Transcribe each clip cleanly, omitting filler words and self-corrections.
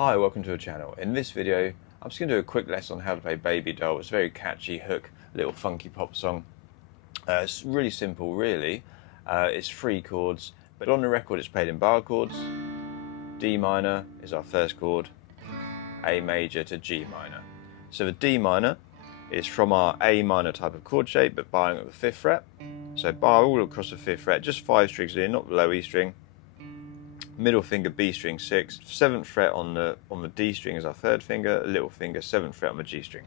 Hi, welcome to the channel. In this video, I'm just going to do a quick lesson on how to play Babydoll. It's a very catchy hook, little funky pop song. It's really simple, really. It's 3 chords, but on the record it's played in bar chords. D minor is our first chord, A major to G minor. So the D minor is from our A minor type of chord shape, but barring at the 5th fret. So bar all across the 5th fret, just 5 strings here, not the low E string. Middle finger B string 6, 7th fret on the D string is our 3rd finger, little finger 7th fret on the G string.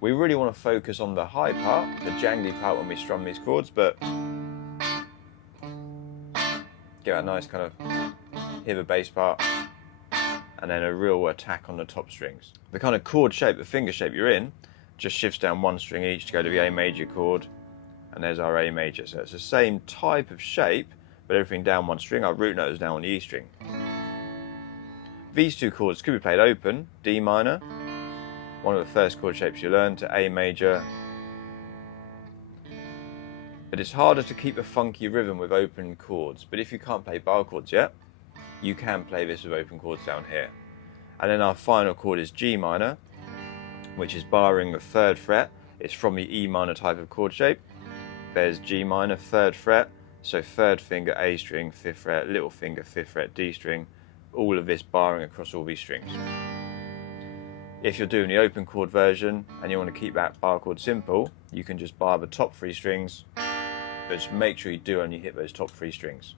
We really want to focus on the high part, the jangly part when we strum these chords, but get a nice kind of hear the bass part, and then a real attack on the top strings. The kind of chord shape, the finger shape you're in, just shifts down 1 string each to go to the A major chord, and there's our A major. So it's the same type of shape, but everything down 1 string. Our root note is now on the E string. These 2 chords could be played open, D minor, one of the first chord shapes you learn, to A major. But it's harder to keep a funky rhythm with open chords. But if you can't play bar chords yet, you can play this with open chords down here. And then our final chord is G minor, which is barring the 3rd fret. It's from the E minor type of chord shape. There's G minor, 3rd fret. So 3rd finger A string, 5th fret, little finger 5th fret D string, all of this barring across all these strings. If you're doing the open chord version and you want to keep that bar chord simple, you can just bar the top 3 strings, but just make sure you do only hit those top 3 strings.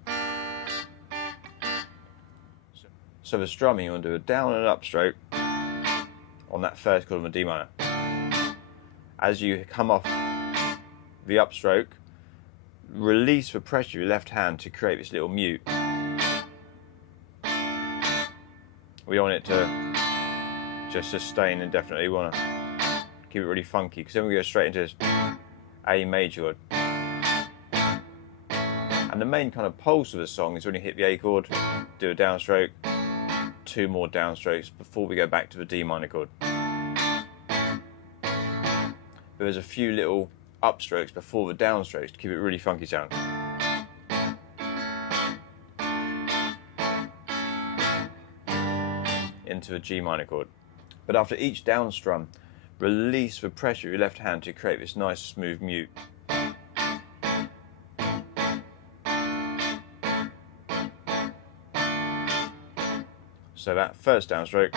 So the strumming, you want to do a down and up stroke on that first chord of the D minor. As you come off the upstroke, release the pressure of your left hand to create this little mute. We want it to just sustain indefinitely. We want to keep it really funky, because then we go straight into this A major chord. And the main kind of pulse of the song is when you hit the A chord, do a downstroke, 2 more downstrokes before we go back to the D minor chord. But there's a few little upstrokes before the downstrokes to keep it really funky sound. Into a G minor chord. But after each down strum, release the pressure of your left hand to create this nice smooth mute. So that first downstroke,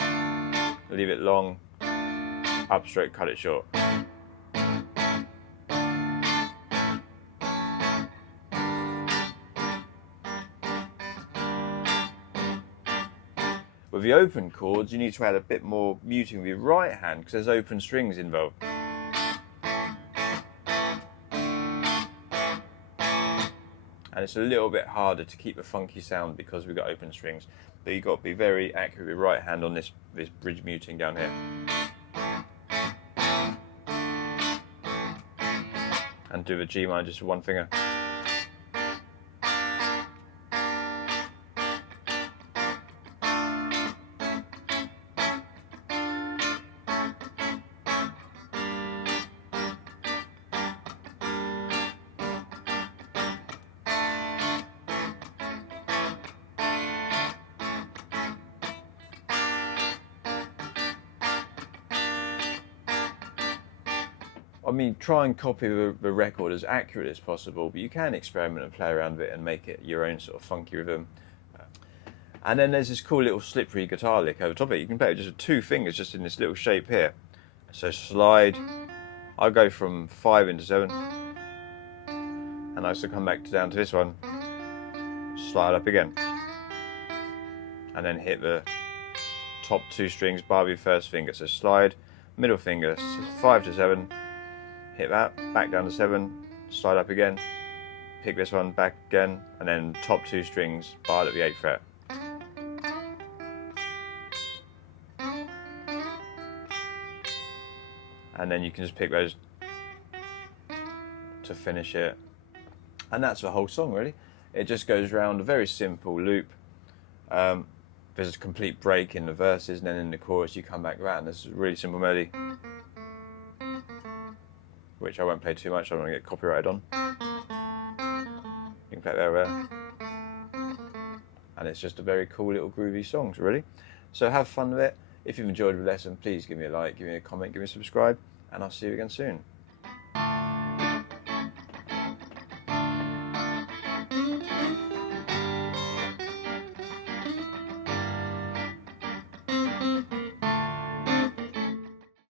leave it long, upstroke, cut it short. With the open chords, you need to add a bit more muting with your right hand because there's open strings involved. And it's a little bit harder to keep a funky sound because we've got open strings. But you've got to be very accurate with your right hand on this bridge muting down here. And do the G minor just with 1 finger. I mean, try and copy the record as accurate as possible, but you can experiment and play around with it and make it your own sort of funky rhythm. And then there's this cool little slippery guitar lick over top of it. You can play it just with 2 fingers, just in this little shape here. So slide, I go from 5 into 7, and I also come back down to this one, slide up again, and then hit the top 2 strings, bar with your 1st finger. So slide, middle finger, 5 to 7, hit that, back down to 7, slide up again, pick this one back again, and then top 2 strings, barred at the 8th fret. And then you can just pick those to finish it. And that's the whole song, really. It just goes round a very simple loop. There's a complete break in the verses, and then in the chorus you come back around. This is a really simple melody, which I won't play too much, I don't want to get copyrighted on. You can play it there. and it's just a very cool little groovy song, really. So have fun with it. If you've enjoyed the lesson, please give me a like, give me a comment, give me a subscribe, and I'll see you again soon.